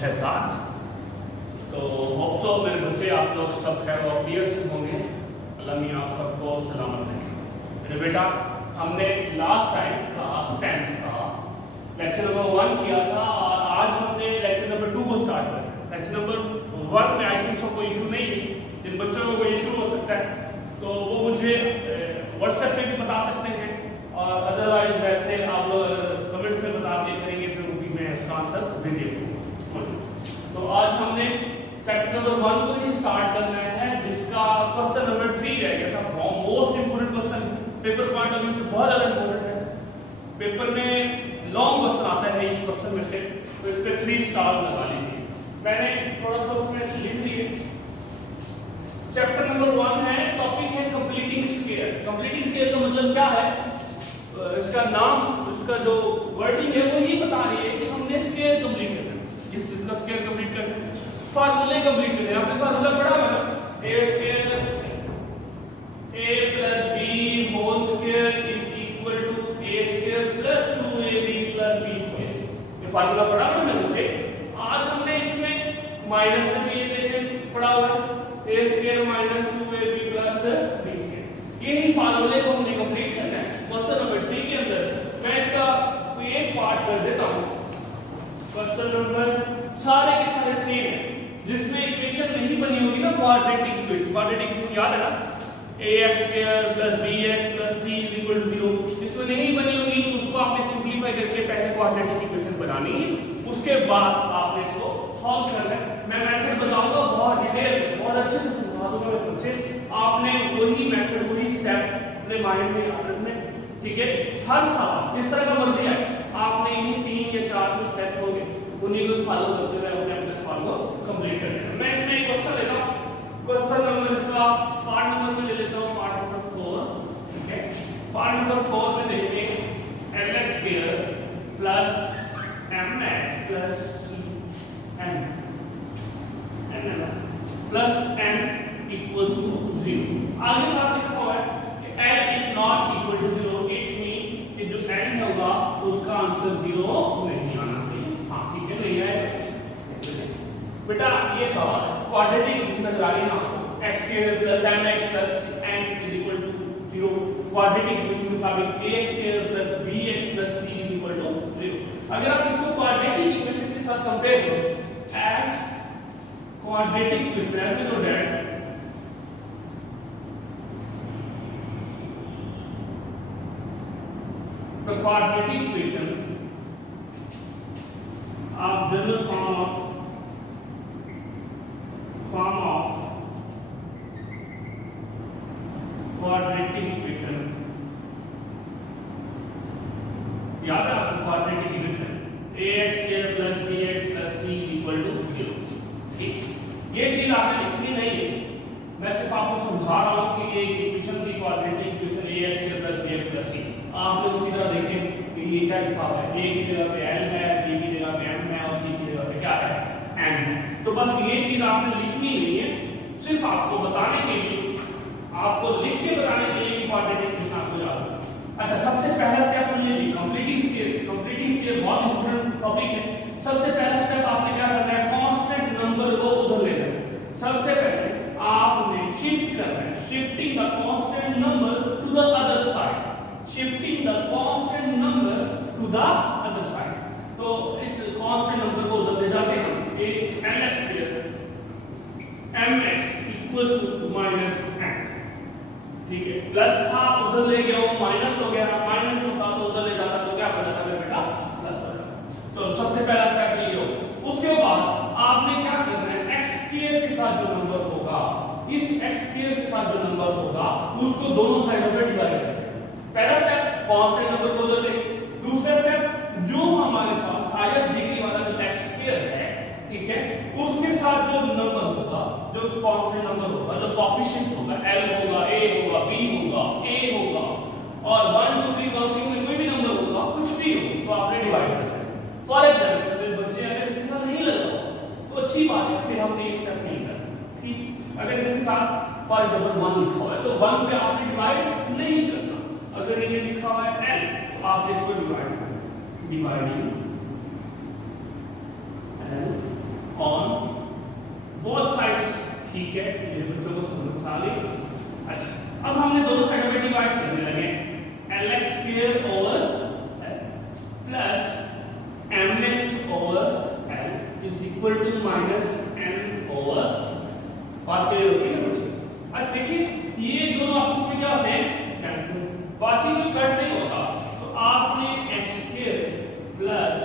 6-7। तो hope so मेरे बच्चे आप लोग सब खैर ऑफियस होंगे, अल्लाह मियां आप सबको सलामत रखें। मेरे बेटा हमने लास्ट टाइम क्लास 10 का लेक्चर नंबर 1 किया था और आज हमने लेक्चर नंबर 2 को स्टार्ट कर रहे हैं। लेक्चर नंबर 1 में आई थिंक सो कोई इशू नहीं है, जिन बच्चों को कोई इशू हो सकता है तो वो मुझे व्हाट्सएप पे भी बता सकते हैं, और अदरवाइज वैसे आप लोग अगर कमेंट्स में बता दिया करेंगे तो भी मैं इसका आंसर दे दूँगा। तो आज हमने चैप्टर नंबर 1 को ही स्टार्ट करना है, जिसका क्वेश्चन नंबर 3 रह गया था। Most important question paper point of view से बहुत ज़्यादा इंपोर्टेंट है। पेपर में लॉन्ग क्वेश्चन आता है इस क्वेश्चन में से, तो इस पर 3 स्टार लगा लीजिए। मैंने थोड़ा सा उसमें लिख दिए। चैप्टर नंबर 1 है, टॉपिक है कंप्लीटिंग स्केयर। कंप्लीटिंग स्केयर का मतलब क्या है, इसका नाम, इसका जो वर्डिंग है वो ये बता रही है कि हमने स्केयर कंप्लीट करना है। जिस चीज का स्केयर कंप्लीट करना है, फार्मूले कंप्लीट करने हैं। आपने फार्मूला पढ़ा है, a square a plus b whole square is equal to a square plus 2ab plus b square. ये फार्मूला पढ़ा है ना मुझे। आज हमने इसमें माइनस में भी ये देखें पढ़ा हुआ है, a square minus 2ab plus b square. यही फार्मूले को हमने कंप्लीट करना है। क्वेश्चन नंबर 3 के अंदर मैं इसका कोई एक पार्ट कर देता हूं। क्वेश्चन नंबर सारे के सारे सेम है, जिसमें इक्वेशन नहीं बनी होगी ना क्वाड्रेटिक इक्वेशन। क्वाड्रेटिक इक्वेशन याद है ना, ax square plus bx plus c is equal to 0। इसमें नहीं बनी होगी तो उसको आपने सिंपलीफाई करके पहले क्वाड्रेटिक इक्वेशन बनानी है, उसके बाद आपने इसको सॉल्व करना है। मैं मेथड बताऊंगा बहुत डिटेल में, बहुत अच्छे से समझा दूंगा मैं बच्चे। आपने वही मेथड वही स्टेप अपने माइंड में याद रखना है, ठीक है। हर सवाल इस तरह का मर्जी है, आपने इन्हीं 3 या 4 कुछ स्टेप्स होंगे, उन्हीं को फॉलो करते हुए अपने सवाल को कंप्लीट करना है। मैं इसमें एक क्वेश्चन लेता हूं। क्वेश्चन नंबर इसका पार्ट नंबर में ले लेता हूं, पार्ट नंबर 4, ठीक है। पार्ट नंबर 4 में देखिए mx square plus mx plus n plus n equals to 0। आगे साथ लिखा हुआ है कि n is not equal to 0। It's mean कि जो n होगा उसका आंसर 0 नहीं आना चाहिए। हां ठीक है, नहीं है बेटा। ये सवाल क्वाड्रेटिक इक्वेशन नजर आ रही है ना आपको, x square plus mx plus n is equal to 0। Quadratic equation के मुताबिक ax square plus bx plus c is equal to 0। अगर आप इसको क्वाड्रेटिक इक्वेशन के साथ कंपेयर करो, as quadratic equation as we know that the quadratic equation of general form of quadratic equation, याद है आपको quadratic equation ax square plus bx plus c equal to 0। ठीक, ये चीज आपने लिखनी नहीं है, मैं सिर्फ आपको समझा रहा हूं कि ये इक्वेशन की quadratic equation ax square plus bx plus c। आप लोग उसी तरह देखें कि ये क्या लिखा हुआ है, a की जगह पे l है, b की जगह पे m है और c की जगह पे क्या है, n है। तो बस ये चीज आपने लिखनी नहीं है, सिर्फ आपको बताने के लिए, आपको लिख के बताने के लिए कि क्वाड्रेटिक इक्वेशन आपको याद है। अच्छा, सबसे पहला स्टेप हमने ली कंप्लीटिंग स्केयर। कंप्लीटिंग स्केयर बहुत इंपॉर्टेंट टॉपिक है। सबसे पहला स्टेप आपने क्या करना है, कांस्टेंट नंबर को उधर लेना है। सबसे पहले आपने शिफ्ट करना है, shifting the constant number two the other side. Shifting the constant number to the other side। तो इस constant number को उधर ले जाते हैं हम, एक lx square mx equals to minus n, ठीक है। प्लस था उधर ले गया वो माइनस हो गया, माइनस होता तो उधर ले जाता तो क्या बचा था बेटा, प्लस हो जाता। तो सबसे पहला स्टेप ये हो। उसके बाद आपने क्या करना है, x स्क्वायर के साथ जो नंबर होगा, इस x स्क्वायर के साथ जो नंबर होगा उसको दोनों साइडों पे डिवाइड करना है। पहला स्टेप कांस्टेंट नंबर को उधर ले। दूसरा स्टेप जो हमारे पास हाईएस्ट डिग्री वाला जो x स्क्वायर है, ठीक है, उसके साथ जो नंबर होगा, जो कांस्टेंट नंबर होगा, जो कोएफिशिएंट होगा, l होगा, a होगा, b होगा, a होगा और 1 2 3 काउंटिंग में कोई भी नंबर होगा, कुछ भी हो तो आपने डिवाइड करना है। फॉर एग्जांपल बच्चे अगर इसके साथ नहीं लगा तो अच्छी बात है, फिर हमने ये स्टेप नहीं करना, ठीक। अगर इसके साथ फॉर एग्जांपल 1 लिखा हुआ है तो 1 पे आपने डिवाइड नहीं करना। अगर नीचे लिखा हुआ है l तो आप इसको डिवाइड करें, dividing l on both sides. ठीक है, मेरे बच्चों को समझ आ गई। अच्छा, अब हमने दोनों साइडों में डिवाइड करने लगे। lx square over plus mx over l is equal to minus n over, बात क्लियर होगी ना बच्चों? अब देखिए ये दोनों आपस में क्या होते हैं, कैंसिल, बाकी कोई कट नहीं होता। तो आपने x square plus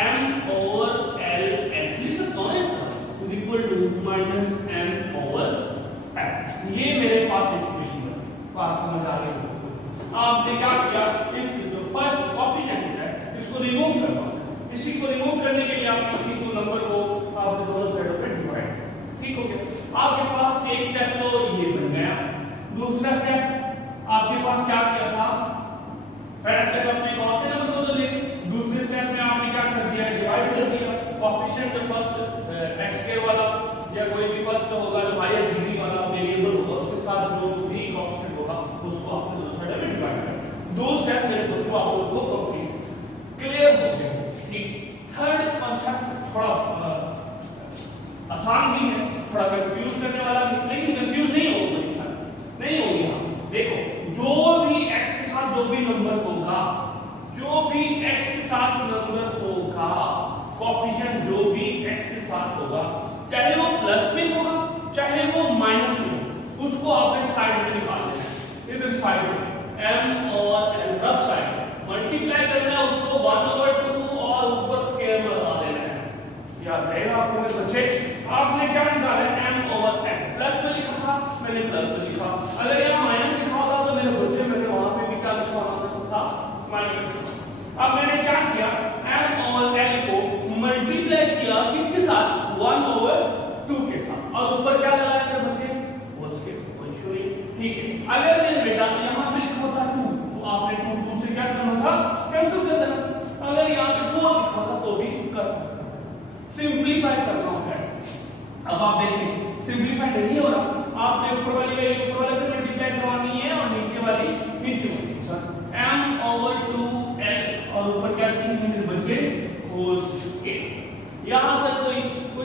m over l x लिख सकते हो ना इसका, is equal to minus n over l। ये मेरे पास इक्वेशन है, बात समझ आ रही है? आपने क्या किया, इस जो फर्स्ट कोएफिशिएंट है इसको रिमूव करना। इसी को रिमूव करने के लिए आपने इसी को नंबर को आपने दोनों साइडों पे डिवाइड, ठीक हो गया। आपके पास एक स्टेप तो ये बन गया। दूसरा स्टेप आपके पास क्या किया था, पहला स्टेप आपने कौन से नंबर को तो ले, दूसरे स्टेप में आपने क्या कर दिया, डिवाइड कर दिया। कोएफिशिएंट फर्स्ट x स्क्वायर वाला या कोई भी फर्स्ट होगा जो हाईएस्ट डिग्री वाला वेरिएबल होगा उसके साथ जो भी कोएफिशिएंट होगा उसको आपने दोनों साइड में डिवाइड कर। दो स्टेप मेरे बच्चों आप लोगों को कंप्लीट क्लियर हो गया। ठीक, थर्ड कांसेप्ट थोड़ा आसान भी है, थोड़ा कंफ्यूज करने वाला भी, लेकिन कंफ्यूज नहीं होगा, नहीं होगा। देखो, जो भी x के साथ जो भी नंबर होगा, जो भी x के साथ नंबर होगा, कोएफिशिएंट जो भी x के साथ होगा, चाहे वो प्लस में होगा चाहे वो माइनस में हो, उसको आपने साइड में निकाल लेना है। इधर साइड में m और n रफ साइड मल्टीप्लाई करना है, उसको 1/2 और ऊपर स्क्वायर लगा देना है। याद रहेगा आपको मेरे बच्चे? आपने क्या निकाला है, m ओवर n। प्लस में लिखा था, मैंने प्लस में लिखा। अगर यहाँ माइनस लिखा होता तो मेरे बच्चे मैंने वहां पे भी क्या लिखा होता था, माइनस। अब मैंने क्या किया, m ओवर n को मल्टीप्लाई किया किसके साथ, 1/2 के साथ, और ऊपर क्या लगाया मेरे बच्चे, होल स्क्वायर, कोई इशू नहीं। ठीक है, अगर मेरे बेटा यहाँ पे लिखा होता 2 तो आपने 2 से क्या करना था, कैंसिल कर देना। अगर यहाँ पे 4 लिखा था तो भी कर सकते, सिंपलीफाई करना होता है। अब आप देखें सिंपलीफाई नहीं हो रहा, आपने ऊपर वाली वैल्यू ऊपर वाले से मल्टीप्लाई करवानी है और नीचे वाली नीचे वाली। m ओवर 2l और ऊपर क्या लिखेंगे मेरे बच्चे, होल स्क्वायर। यहाँ पर कोई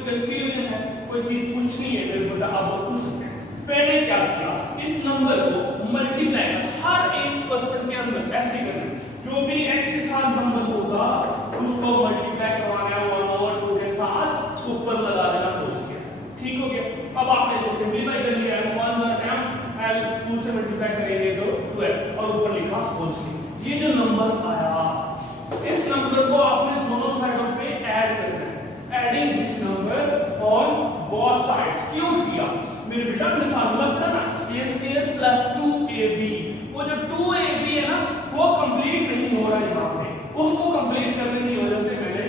कंफ्यूजन है, कोई चीज पूछनी है मेरे बेटा, आप वो पूछ सकते हैं। मैंने क्या किया, इस नंबर को मल्टीप्लाई हर एक क्वेश्चन के अंदर ऐसे करना, जो भी x के साथ नंबर होगा उसको मल्टीप्लाई करवाना है 1/2 के साथ, ऊपर लगा देना होल स्क्वायर। ठीक हो गया। अब आपने इसे सिंपलीफाई कर लिया, 1/m l 2 से मल्टीप्लाई करेंगे तो 12 और ऊपर लिखा होल स्क्वायर। ये जो नंबर आया, इस नंबर को आपने दोनों साइडों पे ऐड करना है, adding this number on both sides. क्यों किया मेरे बेटा, मैंने फार्मूला पढ़ा ना, a स्क्वायर प्लस 2ab। वो जो 2ab है ना वो कंप्लीट नहीं हो रहा यहाँ पे, उसको कंप्लीट करने की वजह से मैंने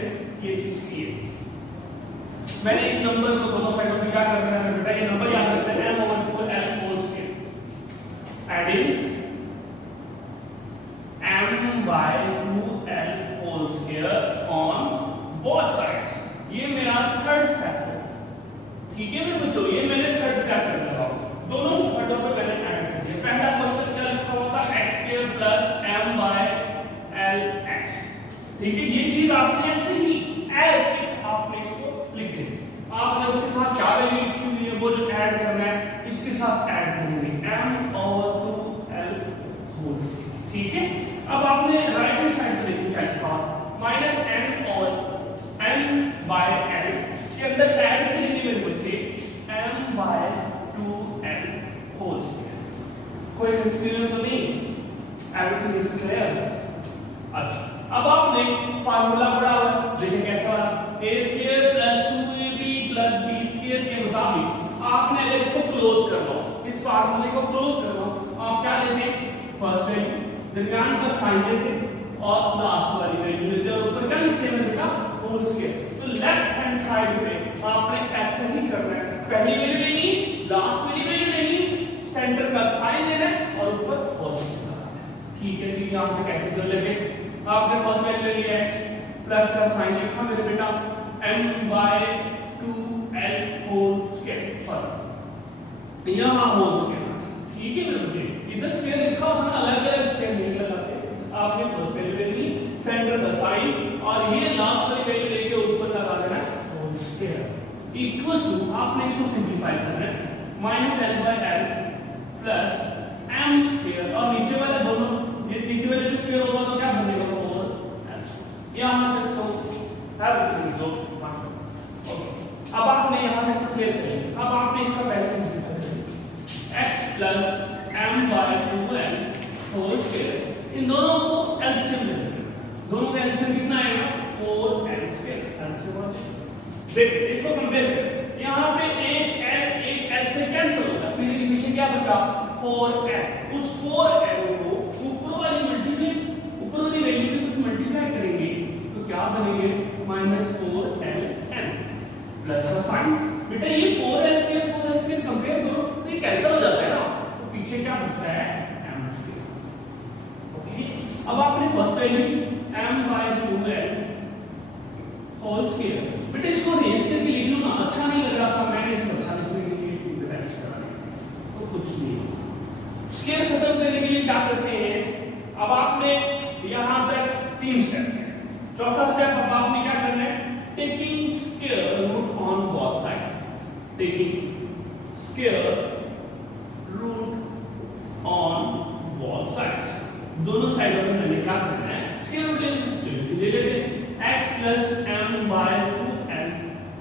ये चीज की है। मैंने इस नंबर को दोनों साइडों पे क्या करना है बेटा, ये नंबर याद रखना है, m over 2l whole square adding m by 2l whole square on both sides. ये मेरा थर्ड स्टेप है। ठीक है मेरे बच्चों, ये मैंने थर्ड स्टेप कर दिया, दोनों साइडों पे मैंने ऐड कर दिया। पहला क्वेश्चन क्या लिखा हुआ था, x square plus m by lx। ठीक है, ये चीज आपने ऐसे ही एज इट आपने इसको लिख दिया। आपने उसके साथ क्या वैल्यू लिखी हुई है वो जो ऐड करना है इसके साथ ऐड करेंगे, m over 2l whole square. ठीक है, अब आपने राइट हैंड साइड पे देखिए क्या लिखा है, माइनस m और m by l के अंदर ऐड करेंगे मेरे बच्चे m by 2l whole square. कोई कंफ्यूजन तो नहीं, एवरीथिंग इज क्लियर। अच्छा, अब आपने फार्मूला पढ़ा हुआ है, देखिए कैसा वाला, a square plus 2ab plus b square के मुताबिक आपने अगर इसको क्लोज करना, इस फार्मूले को क्लोज करना, आप क्या लेते, फर्स्ट वैल्यू, दरमियान का साइन लेते और लास्ट वाली वैल्यू लेते और ऊपर क्या लिखते हैं बेटा, होल स्क्वायर। तो लेफ्ट हैंड साइड पे आपने ऐसे ही करना है, पहली वैल्यू लेनी, लास्ट वाली वैल्यू लेनी, सेंटर का साइन लेना और ऊपर होल स्क्वायर लगाना है। ठीक है जी, यहां पे कैसे कर लेंगे, आपने फर्स्ट वैल्यू ले लिया x प्लस का साइन लिखा मेरे बेटा m by 2l whole square पर यहां होल स्क्वायर। ठीक है मेरे बेटे, इधर स्क्वायर लिखा होगा ना, अलग अलग स्क्वायर नहीं लगाते, आपने फर्स्ट वैल्यू ले ली, सेंटर का साइन और ये लास्ट वाली वैल्यू लेके ऊपर लगा देना होल स्क्वायर। इक्वल्स टू आपने इसको सिंप्लीफाई करना है minus L by L plus M square और नीचे वाले दोनों ये नीचे वाले पे स्क्वायर होगा तो क्या बनेगा 4 यहाँ तक तो है लिख दो ओके। अब आपने यहाँ तक क्लियर कर लिया। अब आपने इसका पहले सिंप्लीफाई कर लिया x plus m by 2n whole square इन दोनों को एलसीएम ले लेंगे। दोनों का एलसीएम कितना आएगा 4n स्क्वायर एलसीएम देख इसको कंपेयर कर यहाँ पे एक l से कैंसिल होगा फिर पीछे क्या बचा 4n उस 4n को ऊपर वाली वैल्यू के साथ मल्टीप्लाई करेंगे तो क्या बनेंगे -4ln प्लस का साइन बेटा ये 4l स्क्वायर कंपेयर करो तो ये कैंसिल हो जाता है ना तो पीछे क्या बचता है m स्क्वायर ओके। अब आपने first value m by 2l whole square बेटा इसको रेंज करके लिख लो ना। अच्छा नहीं लग रहा था मैंने इसको अच्छा लिखने के लिए इंटरवेंस करा तो कुछ नहीं स्क्वायर खत्म करने के लिए क्या करते हैं अब आपने यहां तक 3 स्टेप है। चौथा स्टेप अब आपने क्या करना है taking square root on both side taking square root on both sides दोनों साइडों में मैंने क्या करना है स्क्वायर रूट ले लेते हैं x plus m by 2n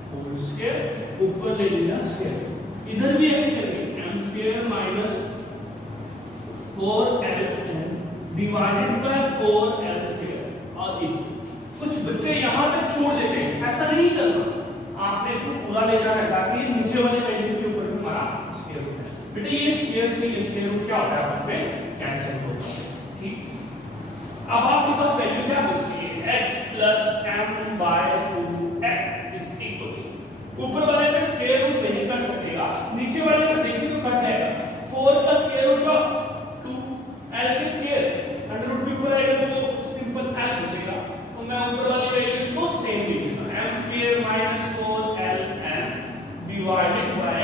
whole square ऊपर ले लिया स्क्वायर इधर भी ऐसे करेंगे m square minus 4ln divided by 4l square और कुछ बच्चे यहाँ तक छोड़ देते हैं ऐसा नहीं करना आपने इसको पूरा ले जाना है ताकि नीचे वाले वैल्यूज के ऊपर हमारा स्क्वायर रूट है बेटा ये स्क्वायर से ये स्क्वायर रूट क्या होता है आपस में कैंसिल होता है ठीक। अब आपके पास वैल्यू क्या बचती है x plus m by 2n is equals ऊपर वाले पे स्क्वायर रूट नहीं कर सकेगा नीचे वाले पे देखिए तो कट जाएगा 4 का स्क्वायर रूट का 2 l के स्क्वायर अंडर रूट के ऊपर आएगा तो सिंपल l बचेगा तो मैं ऊपर वाली वैल्यूज को सेम लिख दूंगा m square minus 4ln divided by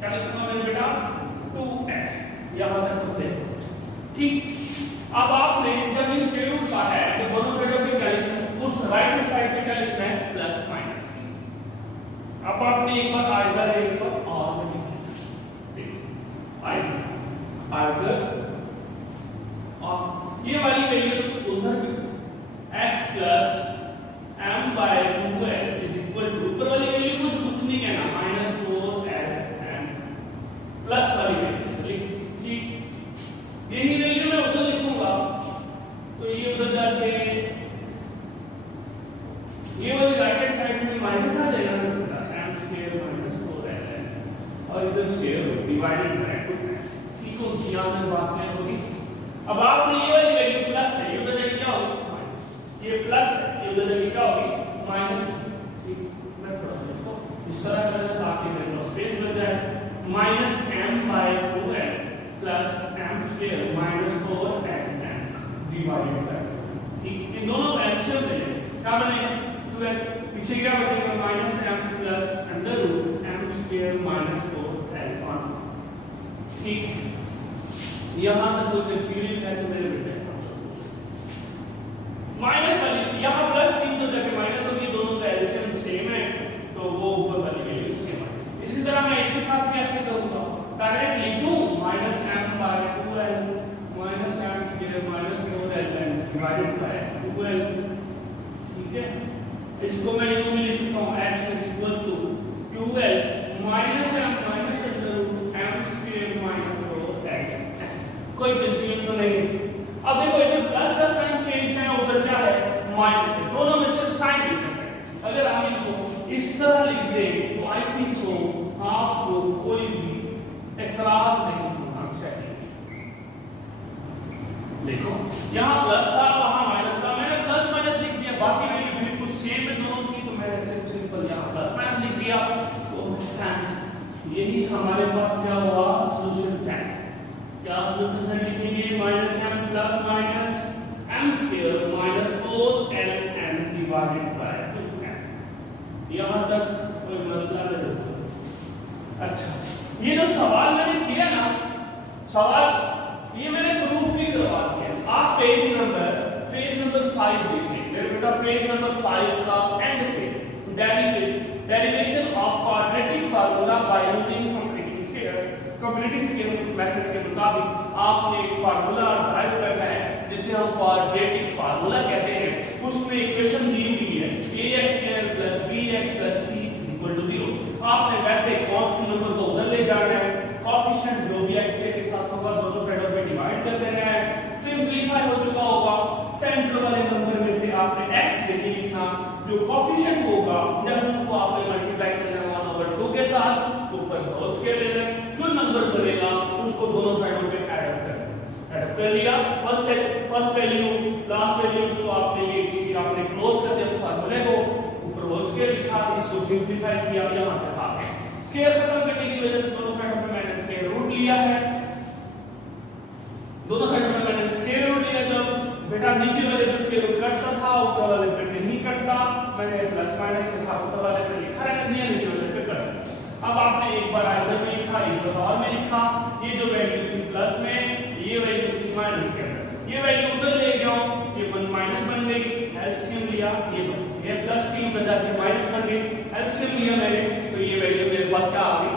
क्या लिखूंगा मेरे बेटा 2n यहां तक तो देखो ठीक। अब आपने जब ये स्क्वायर रूट का है तो दोनों साइडों पे क्या लिखना है उस राइट हैंड साइड पे क्या लिखना है प्लस माइनस। अब आपने एक बार आइदर एक बार और में लिखना आइदर और ये वाली वैल्यू उधर x plus m by 2l is equal to ऊपर वाली वैल्यू कुछ नहीं कहना -4ln प्लस वाली वैल्यू ठीक यही वैल्यू मैं उधर लिखूंगा तो ये उधर जाके ये वाली राइट हैंड साइड में माइनस आ जाएगा m स्क्वायर minus 4ln और इधर स्क्वायर डिवाइडेड बाय 2 ठीक हो गया मैं बात नहीं होगी। अब आपने ये वाली वैल्यू प्लस है ये उधर जाके क्या होगी ये प्लस है ये उधर जाके क्या होगी माइनस मैं थोड़ा सा इसको इस तरह कर देता ताकि मेरे पास स्पेस बच जाए -m by 2l plus m square minus 4ln divided by ठीक इन दोनों का एलसीएम ले लें क्या बनेगा 2l पीछे क्या बचेगा -m plus under root m square minus 4l ठीक। यहां तक कोई कंफ्यूजन है तो मेरे बेटे माइनस वाली यहां प्लस 3 तो जाके माइनस होगी दोनों का एलसीएम सेम है तो वो ऊपर वाली वैल्यू सेम है। इसी तरह मैं इसके साथ कैसे करूंगा डायरेक्ट लिख दूं -m by 2l -m square minus 4ln divided by 2l ठीक है। इसको मैं यूं भी लिख सकता हूं x is equal to 2l minus m minus under root m square minus 4l कोई कंफ्यूजन तो नहीं। अब देखो इधर प्लस का साइन चेंज है उधर क्या है माइनस है दोनों में से साइन डिफरेंस है। अगर हम इसको इस तरह लिख देंगे तो आई थिंक सो आपको कोई भी एतराज नहीं होना चाहिए। देखो यहाँ प्लस था वहां माइनस था मैंने प्लस माइनस लिख दिया बाकी वैल्यू बिल्कुल सेम है दोनों की तो मैंने सिंपल यहाँ प्लस माइनस लिख दिया तो आंसर यही हमारे पास क्या हुआ सॉल्यूशन सेट। क्या सॉल्यूशन सेट लिखेंगे -m plus minus m square minus 4ln divided by 2n यहां तक कोई मसला नहीं है। अच्छा ये जो सवाल मैंने किया ना सवाल ये मैंने प्रूफ भी करवा दिया। आप पेज नंबर 5 देखिए मेरे बेटा पेज नंबर 5 का एंड पे derivation of cot completing scale method के मुताबिक आपने एक फार्मूला ड्राइव करना है जिसे हम क्वाड्रेटिक फार्मूला कहते हैं। उसमें इक्वेशन दी हुई है ax² + bx + c = 0। आपने वैसे कांस्टेंट नंबर को उधर ले जाना है, कोएफिशिएंट जो भी x के साथ होगा दोनों साइडों पे डिवाइड कर देना है, सिंपलीफाई हो चुका होगा। सेंटर वाले नंबर में से आपने x नहीं लिखना, जो कोएफिशिएंट होगा जब उसको आपने मल्टीप्लाई करना 1/2 के साथ ऊपर होल स्केल ले लें, जो नंबर बनेगा उसको दोनों साइडों पे ऐड कर लिया। फर्स्ट वैल्यू लास्ट वैल्यू उसको आपने ये कि आपने क्लोज कर दिया उस फार्मूले को, ऊपर होल स्केल लिखा, इसको सिंपलीफाई किया, यहां पे आ गया। स्केल खत्म करने की वजह से दोनों साइडों पे मैंने स्केल रूट लिया है, दोनों साइडों पे मैंने स्केल रूट लिया। जब बेटा नीचे वाले पे स्केल रूट कटता था, ऊपर वाले पे नहीं कटता, मैंने प्लस माइनस के साथ ऊपर वाले पे लिखा रख दिया, नीचे वाले पे कट दिया। अब आपने एक बार इधर में लिखा, एक बार और में लिखा, ये जो वैल्यू थी प्लस में, ये वैल्यू थी माइनस के अंदर, ये वैल्यू उधर ले गया, ये 1 माइनस बन गई, एलसीएम लिया, ये प्लस 3 बन जाती माइनस बन गई, एलसीएम लिया मैंने, तो ये वैल्यू मेरे पास क्या आ गई,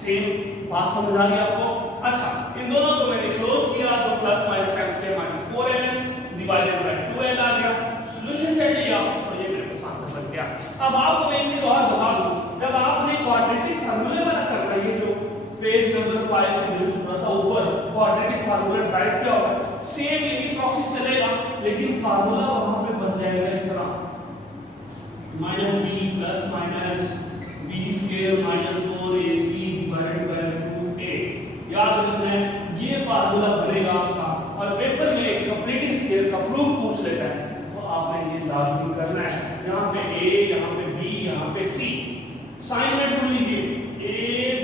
सेम बात समझ आ गई आपको। अच्छा, इन दोनों को मैंने क्लोज किया तो plus minus m² - 4l divided by 2l आ गया। सॉल्यूशन सेट लिया और ये मेरे पास आंसर बन गया। अब आपको मैं एक चीज और बता दूं, जब आपने क्वाड्रेटिक फार्मूले वाला करना है, ये जो पेज नंबर 5 के बिल्कुल थोड़ा सा ऊपर क्वाड्रेटिक फार्मूला ड्राइव किया होगा, सेम यही प्रोसेस चलेगा, लेकिन फार्मूला वहां पे बन जाएगा इस तरह -b + -b² - 4ac divided by 2a। याद रखना है ये फार्मूला बनेगा आपका, और पेपर में कंप्लीटिंग स्केल का प्रूफ पूछ लेता है तो आपने ये लाजमी करना है। यहां पे a, यहां पे b, यहां पे c, साइन में सुन लीजिए a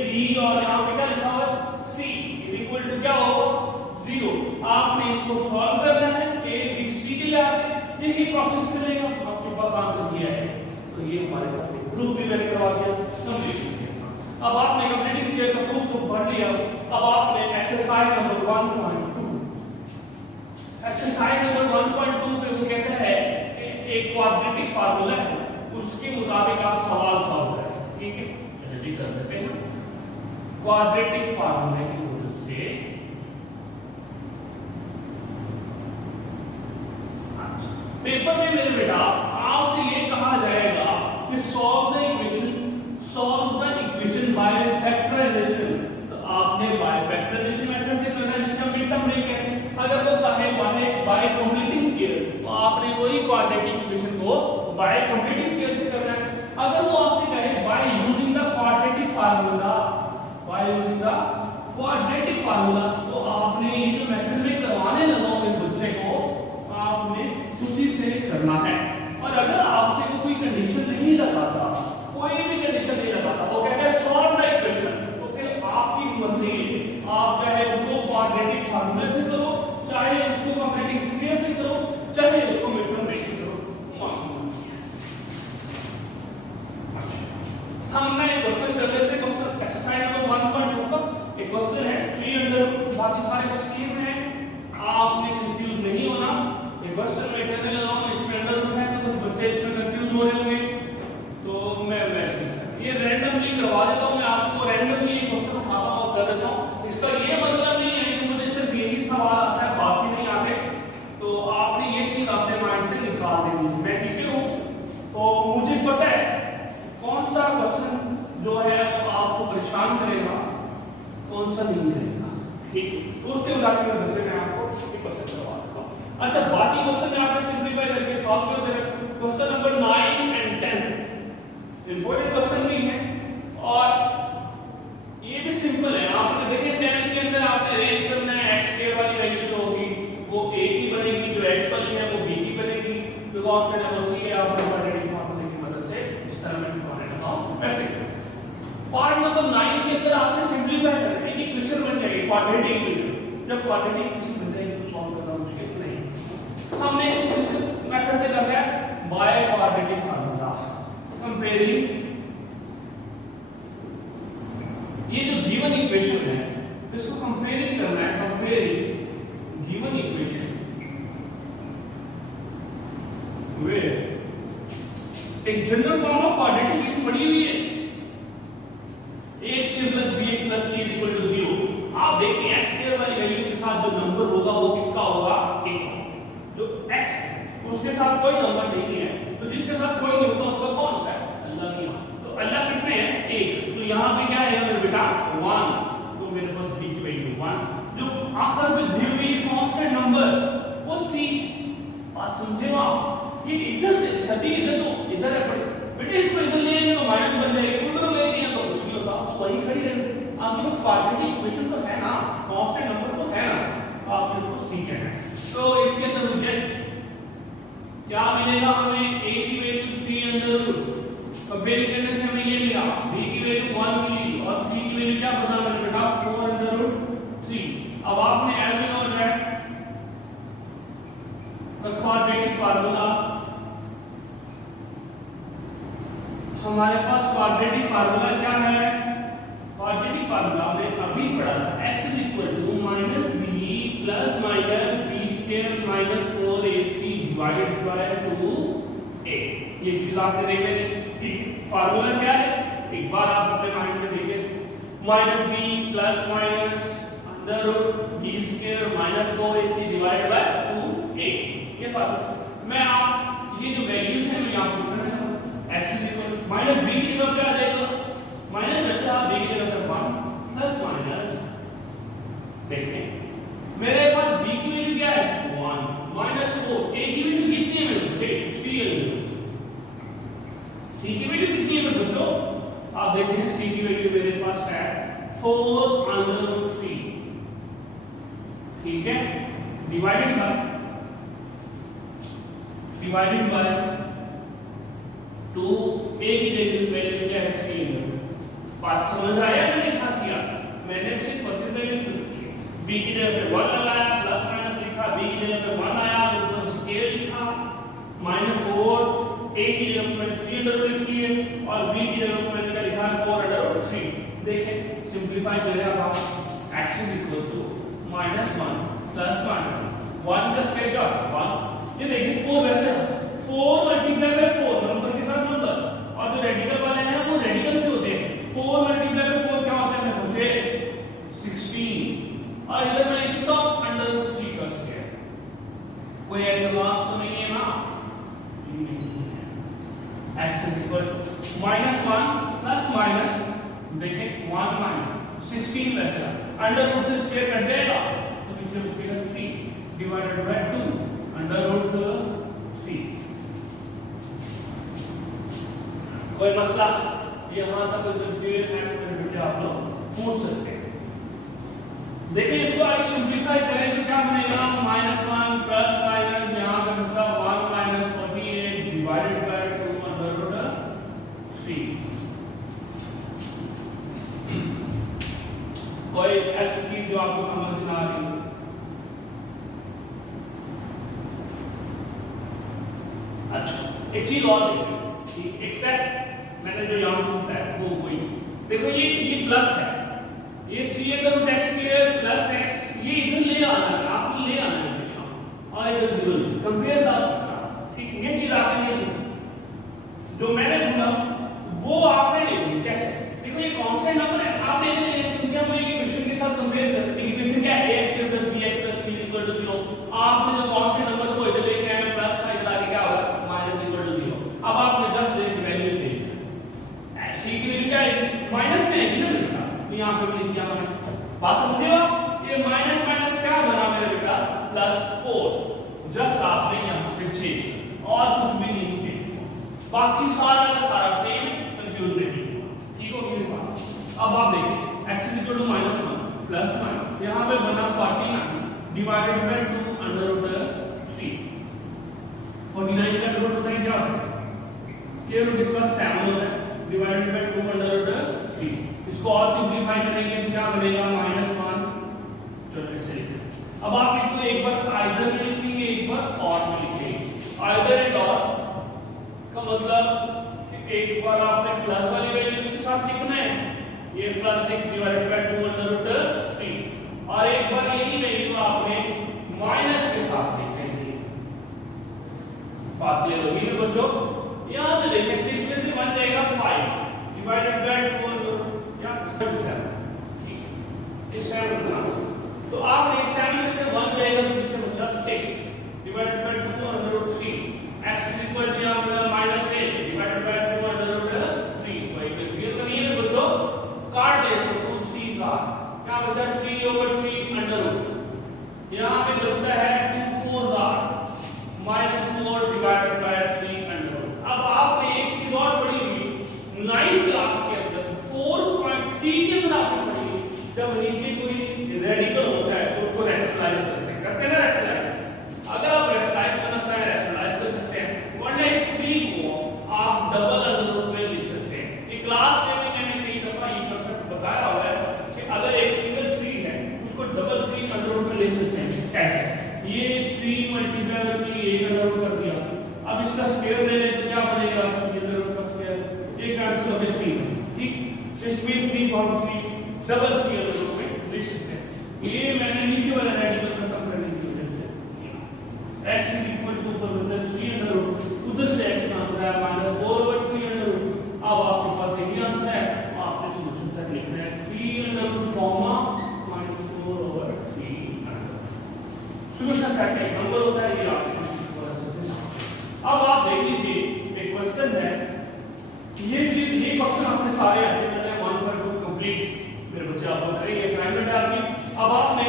b और यहां पे क्या लिखा हुआ है c = क्या होगा 0। आपने इसको सॉल्व करना है a b c के लिहाज से, यही प्रोसेस चलेगा। आपके पास आंसर दिया है तो ये हमारे पास एक प्रूफ भी मैंने करवा दिया, कंप्लीट। अब आपने कंप्लीटिंग स्केल का प्रूफ तो पढ़ लिया, अब आपने एक्सरसाइज नंबर 1.2 एक्सरसाइज नंबर 1.2 पे वो कहता है कि एक क्वाड्रेटिक फार्मूला है, उसके मुताबिक आप सवाल सॉल्व करें। ठीक है, जल्दी कर देते हैं। क्वाड्रेटिक फार्मूले की मदद से पेपर में मेरे बेटा आपसे ये कहा जाएगा कि solve the equation by factorisation, तो आपने बाय फैक्टराइजेशन मेथड से करना है जिसे हम मिड टर्म ब्रेक कहते हैं। अगर वो कहे बाय कंप्लीटिंग स्केल तो आपने वही क्वाड्रेटिक इक्वेशन को बाय कंप्लीटिंग स्केल से करना है। अगर वो आपसे कहे by using the quadratic formula, तो आपने ये जो मेथड में करवाने लगा हूं बच्चे को, आपने उसी से करना है। और अगर आपसे कोई कंडीशन नहीं लगाता, कोई भी कंडीशन नहीं लगाता, वो कहता है सॉल्व द इक्वेशन, तो फिर आपकी मर्जी, आप चाहे उसको क्वाड्रेटिक फार्मूले से करो, चाहे उसको कंप्लीटिंग स्केल से करो, चाहे उसको मिड टर्म ब्रेक से करो। हम एक क्वेश्चन कर लेते हैं। क्वेश्चन एक्सरसाइज नंबर 1.2 का एक क्वेश्चन है, 3 बाकी सारे स्कीम है, आपने कंफ्यूज नहीं होना। एक क्वेश्चन मैं करने लगा हूं, इसमें अंदर है तो कुछ बच्चे इसमें कंफ्यूज हो रहे होंगे, तो मैं ये रैंडमली करवा देता हूं। मैं आपको रैंडमली एक क्वेश्चन उठाता हूं और कर देता हूं। इसका ये मतलब नहीं है कि मुझे सिर्फ यही सवाल आता है बाकी नहीं आते, तो आपने ये चीज अपने माइंड से निकाल देनी है। मैं टीचर हूं तो मुझे पता है कौन सा क्वेश्चन जो है वो आपको परेशान करेगा, कौन सा नहीं करेगा। ठीक है, तो उसके मुताबिक मैं बच्चे में आपको एक क्वेश्चन करवा देता हूं। अच्छा, बाकी क्वेश्चन में आपने सिंपलीफाई करके सॉल्व कर देना। क्वेश्चन नंबर 9 और 10 इंपॉर्टेंट क्वेश्चन भी है और ये भी सिंपल है। आपने देखे 10 के अंदर आपने रेश करना है, x² वाली वैल्यू जो होगी वो a की बनेगी, जो x वाली है वो b की बनेगी, बिकॉज़ से वो c है। आपने क्वाड्रेटिक फार्मूले की मदद से इस तरह में निकालने लगा हूं। ऐसे पार्ट नंबर 9 के अंदर आपने सिंपलीफाई करना है, एक इक्वेशन बन जाएगी क्वाड्रेटिक इक्वेशन। जब क्वाड्रेटिक इक्वेशन बन जाएगी तो सॉल्व करना मुश्किल नहीं। हमने इस मेथड से करना है बाय क्वाड्रेटिक फार्मूला, कंपेयरिंग ये जो गिवन इक्वेशन है इसको कंपेयरिंग करना है, कंपेयरिंग गिवन इक्वेशन विद एक general form of quadratic equation पड़ी हुई है, ax² + bx + c = 0। साथ कोई नंबर नहीं है, तो जिसके साथ कोई नहीं होता उसका कौन होता है? अल्लाह की। तो अल्लाह कितने हैं? एक। तो यहाँ पे क्या है मेरे बेटा? 1। तो मेरे पास b की वैल्यू 1। जो आखिर में दी हुई कांस्टेंट नंबर वो c। बात समझेगा? ये इधर सभी इधर तो इधर है बेटे, इसको इधर ले आएंगे तो माइनस बन जाएगा, उधर ले आएंगे तो कुछ नहीं होता, वो वही खड़ी रहेगी। आपके पास क्वाड्रेटिक इक्वेशन तो है ना, कांस्टेंट नंबर तो है ना, तो आप इसको c कहना है। तो इसके अंदर रिजल्ट क्या मिलेगा हमें? a की वैल्यू 3 अंडर रूट, कंपेयर करने से हमें ये मिला, b की वैल्यू 1 मिली और c की वैल्यू क्या पता मैंने बेटा 4 अंडर रूट 3। अब आपने as we know that the quadratic formula, हमारे पास क्वाड्रेटिक फार्मूला क्या है? क्वाड्रेटिक फार्मूला हमने अभी पढ़ा था, x = -b plus minus b square minus 4ac divided by 2a। ये चीज आपने देख ली, ठीक। फार्मूला क्या है एक बार आप अपने माइंड में देखिए, -b plus minus under root b square minus 4ac divided by 2a। ये फार्मूला मैं आप ये जो वैल्यूज है मैं यहां पे लिख रहा हूं। x माइनस b की जगह पे आ जाएगा माइनस, वैसे आप b की जगह पे 1 प्लस माइनस, देखें मेरे पास b की वैल्यू क्या है 1 माइनस 4, a की वैल्यू कितनी है मेरे बच्चे 3 है, c की वैल्यू कितनी है मेरे बच्चों? आप देखें c की वैल्यू मेरे पास है 4 अंडर रूट 3, ठीक है, डिवाइडेड बाय 2, a की वैल्यू क्या है 3। बात समझ आया? मैंने क्या किया, मैंने सिर्फ फर्स्ट वैल्यूज लिखी, b की जगह पे 1 लगाया, प्लस माइनस लिखा, b की जगह पे 1 आया तो ऊपर स्क्वायर लिखा, -4 a की जगह पे 3 अंडर रूट लिखी है और b की जगह पे मैंने क्या लिखा है 4 अंडर रूट 3। देखें सिंपलीफाई करें अब आप, x = -1 प्लस माइनस 1 का स्क्वायर क्या 1। ये देखिए 4 वैसे 4 मल्टीप्लाई बाय 4 नंबर के साथ नंबर, और जो रेडिकल वाले हैं वो रेडिकल से होते हैं। 4 मल्टीप्लाई बाय 4 क्या होता है मुझे 16, और इधर मैं लिखता हूं अंडर रूट 3 का स्क्वायर। कोई एडवांस तो नहीं है ना, x = -1 प्लस माइनस, देखें 1 माइनस 16 वैसा अंडर रूट से स्क्वायर कट जाएगा तो पीछे बचेगा 3 डिवाइडेड बाय 2 अंडर रूट 3। कोई मसला यहां तक कंफ्यूजन है तो बेटे आप लोग पूछ सकते हैं। देखिए इसको आज सिंपलीफाई करें तो क्या बनेगा -1 प्लस माइनस यहां पे बचा 1 minus 48 divided by 2 under root 3। कोई ऐसी चीज जो आपको समझ ना आ रही हो? अच्छा एक चीज और देखिए, एक स्टेप मैंने जो यहां से बताया वो वही, देखो ये प्लस है, ये 3 under root x square plus x, ये इधर ले आना है, आपको ले आना है हमेशा, और इधर 0 कंपेयर दैट, ठीक है। ये चीज आपने नहीं बोली, जो मैंने बोला वो आपने नहीं बोली। कैसे? देखो ये कांस्टेंट नंबर है, आपने इधर ले क्योंकि हम एक इक्वेशन के साथ कंपेयर कर रहे हैं। इक्वेशन क्या है ax + bx + c = 0। आपने जो कांस्टेंट नंबर को इधर लेके आए प्लस का, इधर आके क्या होगा -0। अब आपने जस्ट एक वैल्यू चेंज कर, c की वैल्यू क्या है माइनस में है ना बेटा, तो यहां पे भी क्या बना, बात समझे हो? ये माइनस माइनस क्या बना मेरे बेटा +4, जस्ट आपने यहां पे चेंज और कुछ भी नहीं किया, बाकी सारा का सारा सेम, कंफ्यूज नहीं हुआ, ठीक हो गई बात। अब आप देखिए x = -1 प्लस माइनस यहां पे बना 49 डिवाइडेड बाय 2 अंडर रूट 3। 49 का अंडर रूट होता है क्या होता है स्क्वायर रूट इसका 7 होता है डिवाइडेड बाय 2 अंडर रूट 3। इसको और सिंपलीफाई करेंगे तो क्या बनेगा -1। चलो ऐसे लिखते, अब आप इसको एक बार आइदर में लिखेंगे एक बार और में लिखेंगे। आइदर एंड और का मतलब एक बार आपने प्लस वाली वैल्यू के साथ लिखना है, ये +6 डिवाइडेड बाय 2 अंडर रूट 3, और एक बार यही वैल्यू आपने माइनस के साथ लिखेंगे। बात क्लियर होगी ना बच्चों? यहां पे देखिए 6 में से बन जाएगा 5 डिवाइडेड बाय 4 या 7, ठीक है, 7 बना, तो आपने 7 में से 1 जाएगा तो पीछे बचा 6 divided by 2 under root 3, x equal to यहाँ मिला -8 डिवाइडेड बाय 2 अंडर रूट 3 कोई क्लियर तो नहीं है बच्चों, काट दे इसको 2 3 का क्या बचा 3/3 अंडर रूट, यहाँ पे बचता है 2 4 -4 डिवाइडेड बाय 3 अंडर रूट। अब आपने एक चीज और पढ़ी हुई 9th क्लास के अंदर 4.3 के अंदर आपने पढ़ी, जब नीचे कोई रेडिकल होता है उसको रैशनलाइज करते हैं ना रैशनलाइज। अगर आप रैशनलाइज करना चाहें रैशनलाइज कर सकते हैं, वरना इस 3 को आप डबल अंडर रूट में लिख सकते हैं। ये क्लास में भी मैंने कई दफा ये कांसेप्ट बताया हुआ है कि अगर एक सिंगल 3 है उसको डबल 3 अंडर रूट में लिख सकते हैं। कैसे? ये 3 मल्टीप्लाई बाय 3 एक अंडर रूट कर दिया, अब इसका स्क्वायर ले लें तो क्या बनेगा 3 अंडर रूट का स्क्वायर, एक कैंसिल हो गया 3, ठीक। इसमें 3/3 डबल 3 अंडर रूट में लिख सकते हैं। ये मैंने नीचे वाला रेडिकल खत्म करने की वजह से x equal to 3 under root, उधर से x का आंसर है -4/3 अंडर रूट। अब आपके पास यही आंसर है, आपने सॉल्यूशन सेट लिखना है 3 under root comma -4/3 under. Solution set एक नंबर होता है, ये आपके अब आप देख लीजिए एक क्वेश्चन है, ये क्वेश्चन आपने सारे ऐसे करने हैं 1.2 कंप्लीट मेरे बच्चे आप लोग करेंगे असाइनमेंट है आपकी। अब आपने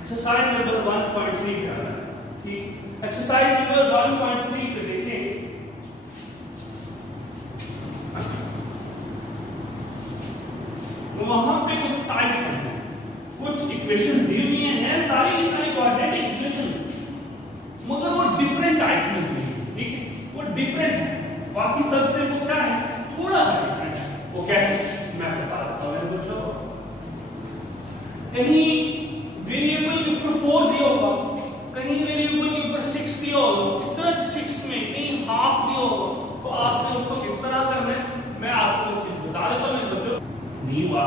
एक्सरसाइज नंबर 1.3 करना है, ठीक। एक्सरसाइज नंबर 1.3 पे देखें, वहां पे कुछ टाइप्स हैं, कुछ इक्वेशन दी हुई हैं सारी की सारी क्वाड्रेटिक इक्वेशन, मगर वो डिफरेंट टाइप्स में दी है, ठीक है, वो डिफरेंट है, बाकी सबसे वो क्या है थोड़ा सा डिफरेंट है। वो कैसे मैं बता देता हूं बच्चों। कहीं वेरिएबल के ऊपर 4 दिया होगा, कहीं वेरिएबल के ऊपर 6 दिया होगा, इस तरह 6 में कहीं हाफ दिया होगा, तो आपने उसको किस तरह करना है मैं आपको वो चीज बता देता हूं बच्चों। नहीं हुआ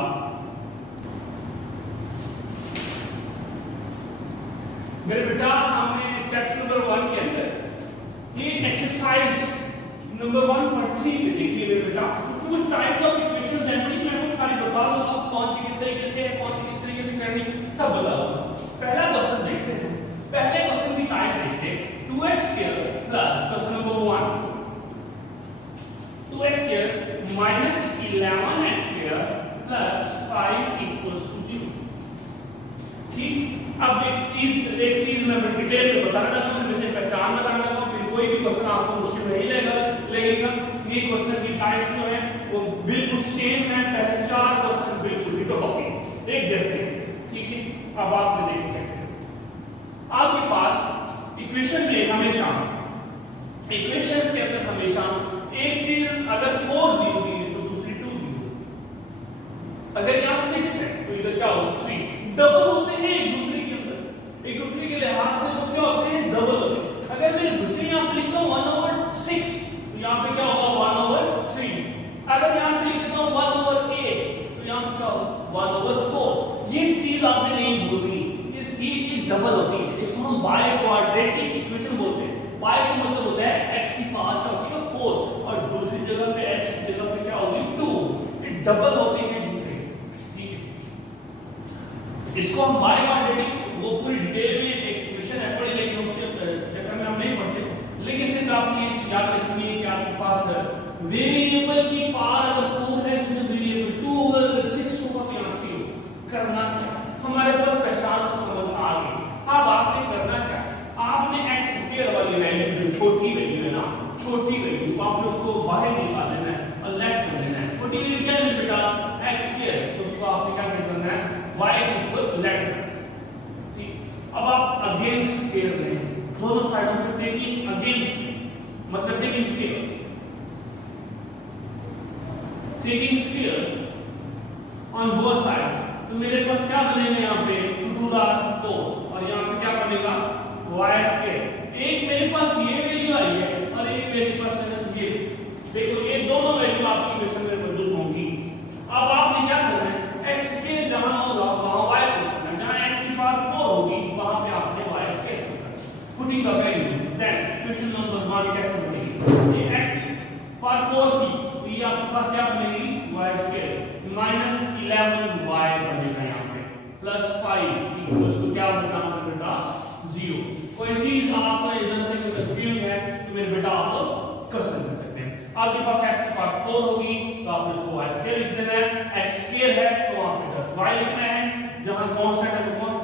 मेरे बेटा, हमने चैप्टर नंबर 1 के अंदर ये एक्सरसाइज नंबर 1.3 पे देखिए मेरे बेटा, उसमें कुछ टाइप्स ऑफ इक्वेशंस हैं, मैं आपको सारी बता दूंगा कौन सी किस तरीके से है, कौन सी किस तरीके से करनी, सब बता दूंगा। पहला क्वेश्चन देखते हैं, पहले क्वेश्चन की टाइप देखते हैं 2x square plus question number 1 2x square minus 11x square plus 5 equals to 0, ठीक। अब एक चीज मैं डिटेल में बताना चाहूं, मुझे पहचान बताना चाहूं, फिर कोई भी क्वेश्चन आपको मुश्किल नहीं लगेगा। ये क्वेश्चन की टाइप्स जो है वो बिल्कुल सेम है, पहले 4 क्वेश्चन बिल्कुल डिटो कॉपी एक जैसे, ठीक है। अब आपने देखो कैसे, आपके पास इक्वेशन में हमेशा इक्वेशंस के अंदर हमेशा एक चीज अगर 4 दी हुई है तो दूसरी 2 दी होगी, अगर यहाँ 6 है तो इधर क्या होगा 3, डबल होते हैं एक दूसरे के अंदर, एक दूसरे के लिहाज से वो क्या होते हैं डबल होते हैं। अगर मेरे बच्चे यहाँ पे लिखता हूँ 1/6 तो यहाँ पे क्या होगा 1/3, अगर यहाँ पे लिख देता हूँ 1/8 तो यहाँ पे क्या होगा 1/4। ये चीज आपने नहीं भूलनी, इसकी ये डबल होती है, इसको हम बाय क्वाड्रेटिक इक्वेशन बोलते हैं। बाय का मतलब होता है x की पावर क्या होती है 4 और दूसरी जगह पे x की जगह पे क्या होगी 2, ये डबल होते हैं दूसरे, ठीक है। इसको हम बाय क्वाड्रेटिक वो पूरी डिटेल में एक इक्वेशन है पढ़ी, लेकिन उसके चक्कर में हम नहीं पढ़ते, लेकिन सिर्फ आपने ये चीज याद रखनी है कि आपके पास वेरिएबल की पावर अगर 4 है तो वेरिएबल 2 अगर 6 होगा तो यहाँ 3 करना क्या, हमारे पास पहचान को समझ आ गई। अब आपने करना क्या, आपने x स्क्वायर वाली वैल्यू जो छोटी वैल्यू है ना, छोटी वैल्यू आपने उसको बाहर निकाल लेना है और लेट कर लेना है। छोटी वैल्यू क्या है बेटा x स्क्वायर, तो उसको आपने क्या करना है y इक्वल लेट, ठीक। अब आप अगेंस्ट स्क्वायर लें, दोनों साइडों से टेकिंग अगेंस्ट मतलब taking square on both side, तो मेरे पास क्या बनेगा यहाँ पे 2 to the 4 और यहाँ पे क्या बनेगा y स्क्वायर। एक मेरे पास ये वैल्यू आई है और एक मेरे पास है ये, देखो ये दोनों वैल्यू आपकी इक्वेशन में मौजूद होंगी। अब आपने क्या करना है x स्क्वायर जहां होगा वहां y को रखना है, जहां x की पावर 4 होगी वहां पे आपने y स्क्वायर रखना है। Putting the value then equation number 1 कैसे बनेगी, ये x की पावर 4 थी तो ये आपके पास क्या बनेगी y स्क्वायर माइनस 11y बनेगा यहाँ पे प्लस 5 इक्वल्स टू क्या बनेगा बेटा 0। कोई चीज आपको इधर से कंफ्यूज है तो कौन सा टाइप कौन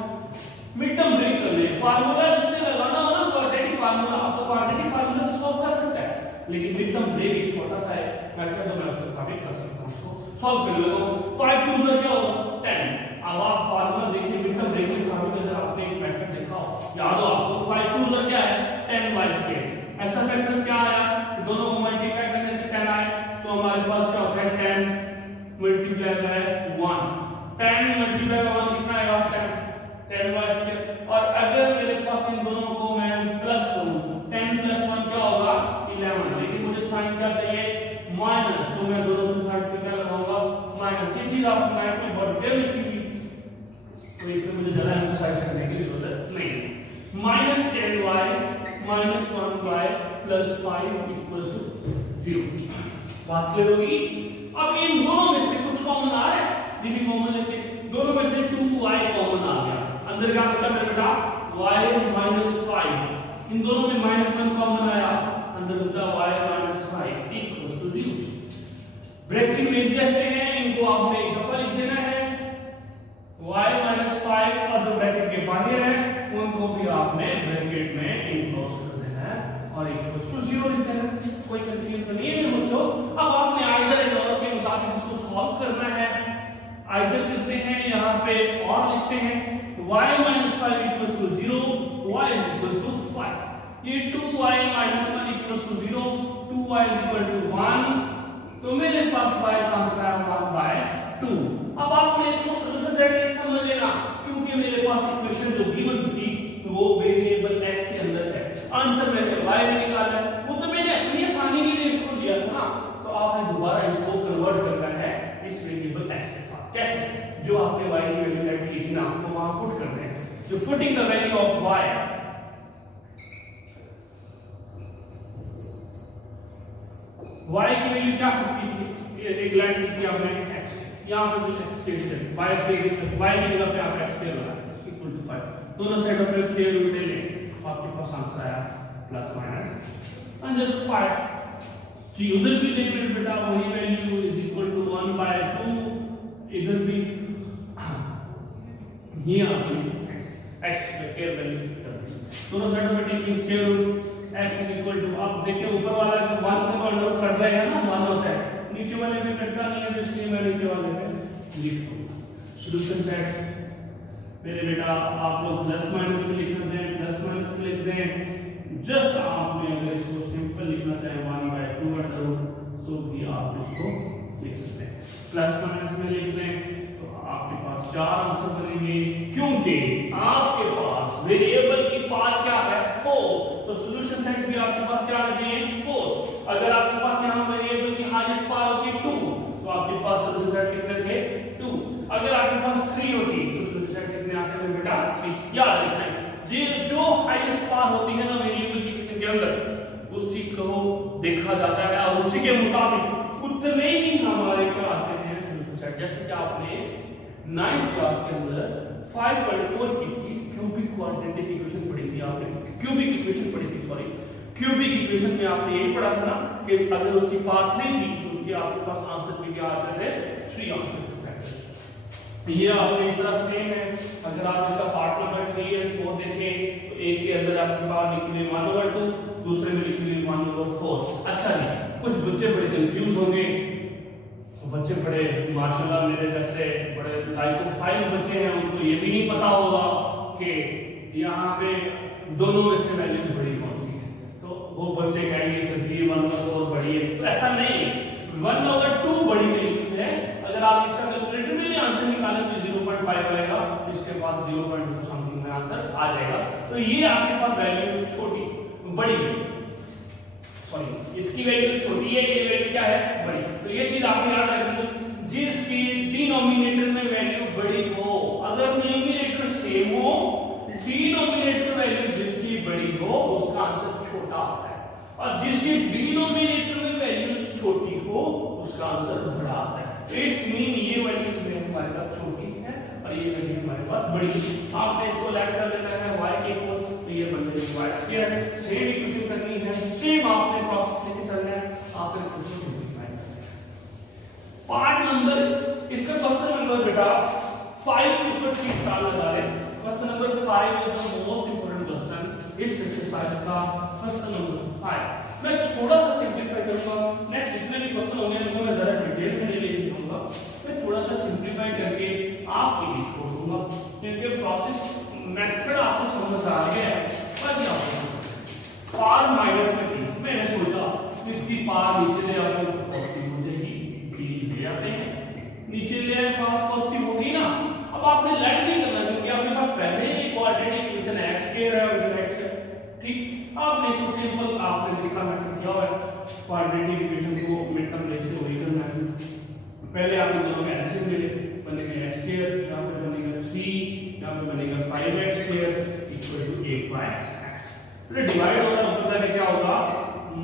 मिड टर्म ब्रेक करने फार्मूला जिसमें लगाना हो ना क्वाड्रेटिक फार्मूला तो क्वाड्रेटिक फार्मूला से सॉल्व कर सकता है, लेकिन मिड टर्म ब्रेक एक छोटा सा है मेथड तो मैं उसको काफी कर सकता हूं, उसको सॉल्व कर लो। 5 2 से क्या होगा 10। अब आप फार्मूला देखिए मिड टर्म ब्रेक में काफी अगर आपने एक मेथड देखा हो याद हो आपको 5 2 से क्या है 10y²। ऐसा फैक्टर्स क्या आया दोनों को मल्टीप्लाई करने से 10 आए तो हमारे पास क्या होता है 10 मल्टीप्लाई बाय 1 10 मल्टीप्लाई बाय 1 कितना आएगा 10y²। और अगर मेरे पास इन दोनों को मैं प्लस करूं 10 + 1 क्या होगा 11, लेकिन मुझे साइन क्या चाहिए माइनस, तो मैं दोनों से साइड पे क्या लगाऊंगा माइनस। ये चीज आपको नाइट में बहुत डिटेल लिखी थी तो इसमें मुझे ज्यादा एम्फसाइज करने की जरूरत नहीं है। -10y - 1y + 5 = 0 बात क्लियर होगी। अब इन दोनों में से कुछ कॉमन आ रहा है, देखिए कॉमन लेते दोनों में से 2y कॉमन आ गया, अंदर क्या बचा मेरे बेटा y - 5, इन दोनों में -1 कॉमन आया, अंदर बचा y - 5 = 0। ब्रैकेट में जैसे हैं इनको आपसे एक दफा लिख देना है y - 5 और जो ब्रैकेट के बाहर है उनको भी आपने ब्रैकेट में इनक्लोज कर देना है और = 0 लिख देना है, कोई कंफ्यूजन नहीं है बच्चों। अब आपने आइदर इन दोनों के मुताबिक इसको सॉल्व करना है, आइदर करते हैं यहाँ पे और लिखते हैं y - 5 = 0 y = 5, ये 2y - 1 = 0 2y = 1, तो मेरे पास y का आंसर है 1/2। अब आपने इसको सोल्यूशन सेट नहीं समझ लेना क्योंकि मेरे पास इक्वेशन जो गिवन थी वो वेरिएबल x के अंदर है, आंसर मैंने y में निकाला है, वो तो मैंने अपनी आसानी के लिए इसको दिया था ना, तो आपने दोबारा इसको कन्वर्ट करना है इस वेरिएबल x के साथ। कैसे? जो आपने y की वैल्यू लेट की थी ना वो वहां पुट करना है, जो putting the value of y की वैल्यू क्या पुट की थी, एक लाइन लिखी थी आपने x, यहां पे भी x स्क्वायर है y की जगह पे आप x स्क्वायर लगा इक्वल टू 5, दोनों साइडों पे स्क्वायर रूट ले लें, आपके पास आंसर आया ±5 जी। उधर भी ले मेरे बेटा वही वैल्यू = 1/2, इधर भी ये आपकी x स्क्वायर वैल्यू दोनों साइडों पे टेकिंग स्क्वायर रूट x = अब देखिए ऊपर वाला 1 को कन्वर्ट कर जाएगा ना 1 होता है, नीचे वाले में करता नहीं है इसलिए मैं नीचे वाले में लिख दूंगा। सॉल्यूशन सेट मेरे बेटा आप लोग प्लस माइनस में लिखना चाहें प्लस माइनस में लिख दें, जस्ट आपने अगर इसको सिंपल लिखना चाहें 1/2 तो भी आप इसको लिख सकते हैं, प्लस माइनस में लिख लें तो आपके पास 4 आंसर बनेंगे क्योंकि आपके पास वेरिएबल की पार क्या है 4, तो सॉल्यूशन सेट भी आपके पास क्या आना चाहिए 4। अगर आपके पास यहां वेरिएबल की हाईएस्ट पार होती 2 तो आपके पास सॉल्यूशन सेट कितने थे 2, अगर आपके पास 3 होती तो सॉल्यूशन सेट कितने आते हैं बेटा 3। याद रखना ये जो हाईएस्ट पार होती है ना वेरिएबल की इक्वेशन के अंदर उसी को देखा जाता है और उसी के मुताबिक उतने ही हमारे क्या आते हैं सॉल्यूशन सेट। जैसे कि आपने 9th क्लास के अंदर 5.4 की थी क्यूबिक क्वाड्रेटिक इक्वेशन पढ़ी थी आपने, क्यूबिक इक्वेशन पढ़ी थी सॉरी, क्यूबिक इक्वेशन में आपने यही पढ़ा था ना कि अगर उसकी पावर 3 थी तो उसके आपके पास आंसर भी क्या आते थे 3 आंसर के फैक्टर्स। ये आपने इस तरह सेम है, अगर आप इसका पार्ट नंबर 3 और 4 देखें तो एक के अंदर आपके पास लिखी हुई 1/2, दूसरे में लिखी हुई 1/4। अच्छा जी, कुछ बच्चे बड़े कंफ्यूज होंगे, तो बच्चे बड़े माशाल्लाह मेरे जैसे बड़े लाइक 5 बच्चे हैं उनको ये भी नहीं पता होगा कि यहाँ पे दोनों में से वैल्यू बड़ी कौन सी है, तो वो बच्चे कहेंगे सर जी 1/4 बड़ी है, तो ऐसा नहीं है 1/2 बड़ी वैल्यू है। अगर आप इसका कैलकुलेटर में भी आंसर निकालें तो 0.5 आएगा, इसके बाद 0.2 समथिंग में आंसर आ जाएगा, तो ये आपके पास वैल्यू छोटी बड़ी सॉरी इसकी वैल्यू छोटी है, ये वैल्यू क्या है बड़ी, तो ये चीज आपको याद रखनी जिसकी डिनोमिनेटर में वैल्यू बड़ी हो, अगर न्यूमरेटर सेम हो डिनोमिनेटर वैल्यू जिसकी बड़ी हो उसका आंसर छोटा आता है, और जिसकी डिनोमिनेटर में वैल्यू छोटी हो उसका आंसर बड़ा आता है। तो इस मीन ये वैल्यूज में हमारे पास छोटी है और ये वैल्यू हमारे पास बड़ी है। आपने इसको लेट कर देना है y के इक्वल, तो ये बन जाएगी y², सेम इक्वेशन करनी है, सेम आपने प्रोसेस लेके चलना है, आपने इक्वेशन सिंपलीफाई करना है। पार्ट नंबर इसका क्वेश्चन नंबर बेटा 5 के ऊपर 3 स्टार लगा रहे हैं। Question number 5 is the most important question इस एक्सरसाइज का। क्वेश्चन नंबर 5 मैं थोड़ा सा सिंपलीफाई करूंगा। नेक्स्ट जितने भी क्वेश्चन होंगे उनको मैं जरा डिटेल में नहीं लेके जाऊंगा, मैं थोड़ा सा सिंपलीफाई करके आपके लिए छोड़ दूंगा, क्योंकि प्रोसेस मेथड आपको समझ आ गया है। पर क्या होगा पावर माइनस में थी, मैंने सोचा इसकी पावर नीचे ले आते हैं तो पॉजिटिव हो जाएगी, बी ले आते हैं नीचे ले आए पावर पॉजिटिव होगी ना। अब आपने लेट नहीं करना क्योंकि आपके पास पहले ही कोऑर्डिनेट इक्वेशन x स्क्वायर है और x है, ठीक। आपने इसको सिंपल आपने इसका मेथड किया हुआ है, कोऑर्डिनेट इक्वेशन को मिड टर्म रेस से वही करना है। पहले आपने दोनों का एलसीएम ले ले, बनेगा x स्क्वायर, यहां पे बनेगा 3, यहां पे बनेगा 5x square equal to 8y। फिर डिवाइड होगा तो पता है क्या होगा,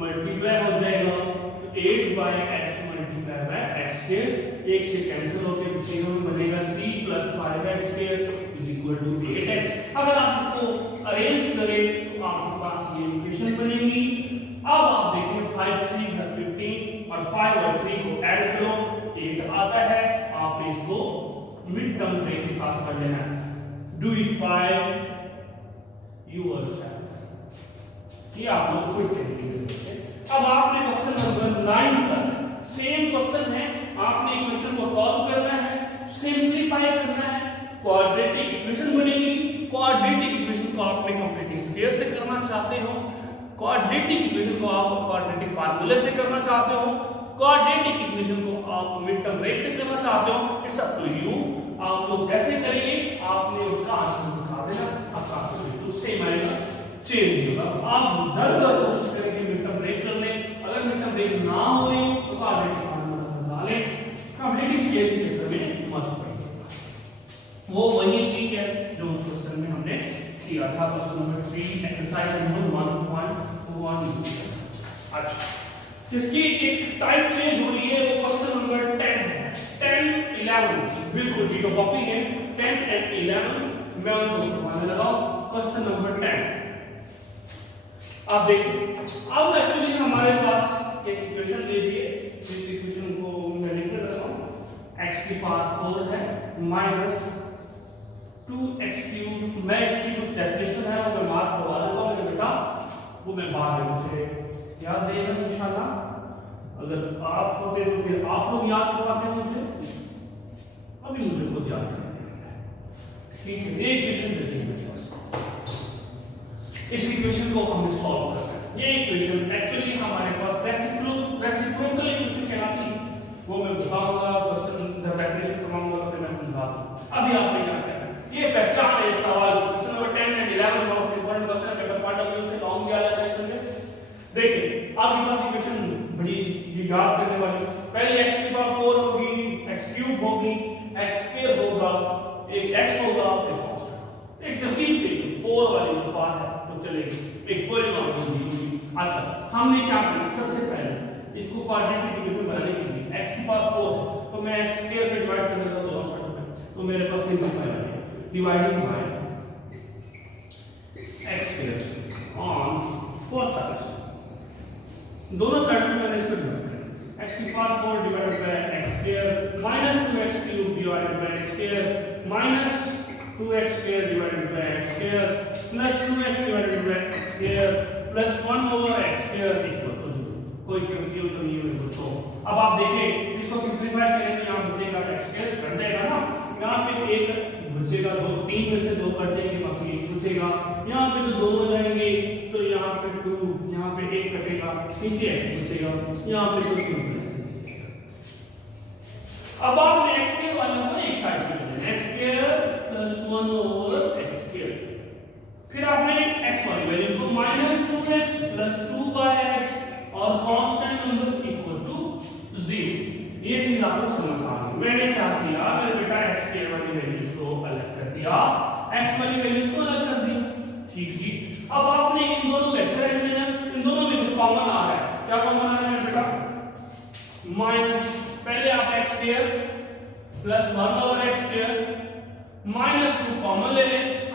मल्टीप्लाई हो जाएगा, तो 8x multiply by x square, एक से कैंसिल होकर बचेगा में बनेगा 3 + 5x square is equal to 8x। अगर आप इसको अरेंज करें तो आपके पास ये इक्वेशन बनेगी। अब आप देखिए 5 3 15 और 5 और 3 को ऐड करो 8 आता है। आपने इसको मिड टर्म ब्रेक के साथ कर लेना है। डू इट बाय योरसेल्फ, ये आप लोग खुद करेंगे। अब आपने क्वेश्चन नंबर 9 तक सेम क्वेश्चन है, आपने इक्वेशन को सॉल्व करना है, सिंपलीफाई करना है, क्वाड्रेटिक इक्वेशन बनेगी। क्वाड्रेटिक इक्वेशन को आपने कंप्लीटिंग स्क्वायर से करना चाहते हो, क्वाड्रेटिक इक्वेशन को आप क्वाड्रेटिक फार्मूले से करना चाहते हो, क्वाड्रेटिक इक्वेशन को आप मिड टर्म रेट से करना चाहते हो, इट्स अप टू यू। आप लोग जैसे करेंगे आपने उसका आंसर दिखा देना, आपका आंसर बिल्कुल सेम आएगा, चेंज नहीं होगा। आप डर कर कोशिश करेंगे मिड टर्म ब्रेक कर ले, अगर मिड टर्म ब्रेक ना हो रही तो क्वाड्रेटिक फार्मूला लगा ले, कंप्लीटिंग स्केल के चक्कर में मत पड़िए। वो वही ठीक है जो उस क्वेश्चन में हमने किया था, क्वेश्चन नंबर 3 एक्सरसाइज नंबर 1.1। अच्छा, इसकी एक टाइप चेंज हो रही है, वो क्वेश्चन नंबर 10 है, 10 11 बिल्कुल जी तो कॉपी है 10 and 11 मैं उनको करवाने लगा। क्वेश्चन नंबर 10 आप देखिए, अब एक्चुअली हमारे पास एक इक्वेशन लीजिए, इस इक्वेशन को मैं लिख देता हूं, x की पावर 4 है माइनस 2x3। मैं इसकी कुछ डेफिनेशन है वो मैं मार्क करवा देता हूं मेरे बेटा, वो मैं बाद में मुझे याद देगा इंशाल्लाह। अगर आप होते तो फिर आप लोग याद करवाते हैं मुझे, अभी मुझे खुद याद करना है, ठीक है। ये इक्वेशन देखिए मेरे पास, इस इक्वेशन को हमें सॉल्व करना है। ये इक्वेशन एक्चुअली हमारे पास रेसिप्रोकल इक्वेशन कहलाती है, वो मैं बताऊंगा, क्वेश्चन जब डेफिनेशन करवाऊंगा फिर मैं समझाऊंगा। अभी आपने क्या करना है, ये पहचान है इस सवाल को, question number 10 and 11 most important question है, पेपर पॉइंट ऑफ व्यू से लॉन्ग भी आ जाता है क्वेश्चन से। देखिए आपके पास इक्वेशन बड़ी याद करने वाली, पहले x की पावर 4 होगी, x³ होगी, x² होगा, एक x होगा, एक कांस्टेंट, एक तरकीब से 4 वाली जो पावर है वो चलेगी, एक पॉलीनॉमियल दी होगी। अच्छा, हमने क्या करना, सबसे पहले इसको क्वाड्रेटिक इक्वेशन बनाने के लिए x की पावर 4 है तो मैं x² पे डिवाइड कर देता हूं दोनों साइड पे, तो मेरे पास सिंपलीफाई हो गया, dividing by x² on both sides, दोनों साइड में मैंने इसको डिवाइड किया, x की power 4 divided by x² minus 2x³ divided by x² minus 2x² divided by x² plus 2x divided by x² plus 1 over x² equal to 0। कोई confusion नहीं है तो अब आप देखें इसको सिंपलीफाई करेंगे, यहां बचेगा x² कट जाएगा ना, यहां पे एक बचेगा, दो 3 में से 2 कट जाएंगे, बाकी 1 बचेगा, यहां पे तो दोनों जाएंगे तो यहां पे 2, यहां पे 1 कटेगा, नीचे x बचेगा, यहां पे 2 सिंपल। अब आपने x² वाले को एक साइड पे ले लेना, x² प्लस 1 ओवर x², फिर आपने x वाली वैल्यूज को माइनस 2x प्लस 2x और कांस्टेंट नंबर इक्वल टू 0। ये चीज आपको समझ आ गई। मैंने क्या किया, मेरे बेटा x² वाली वैल्यूज को अलग कर दिया, x वाली वैल्यूज को अलग कर दिया, ठीक जी। अब आपने इन दोनों को ऐसे रख देना, इन दोनों में कुछ कॉमन आ रहा है, क्या कॉमन आ रहा है मेरे बेटा, माइनस, पहले आप x² plus 1 over x² minus 2 common ले लें,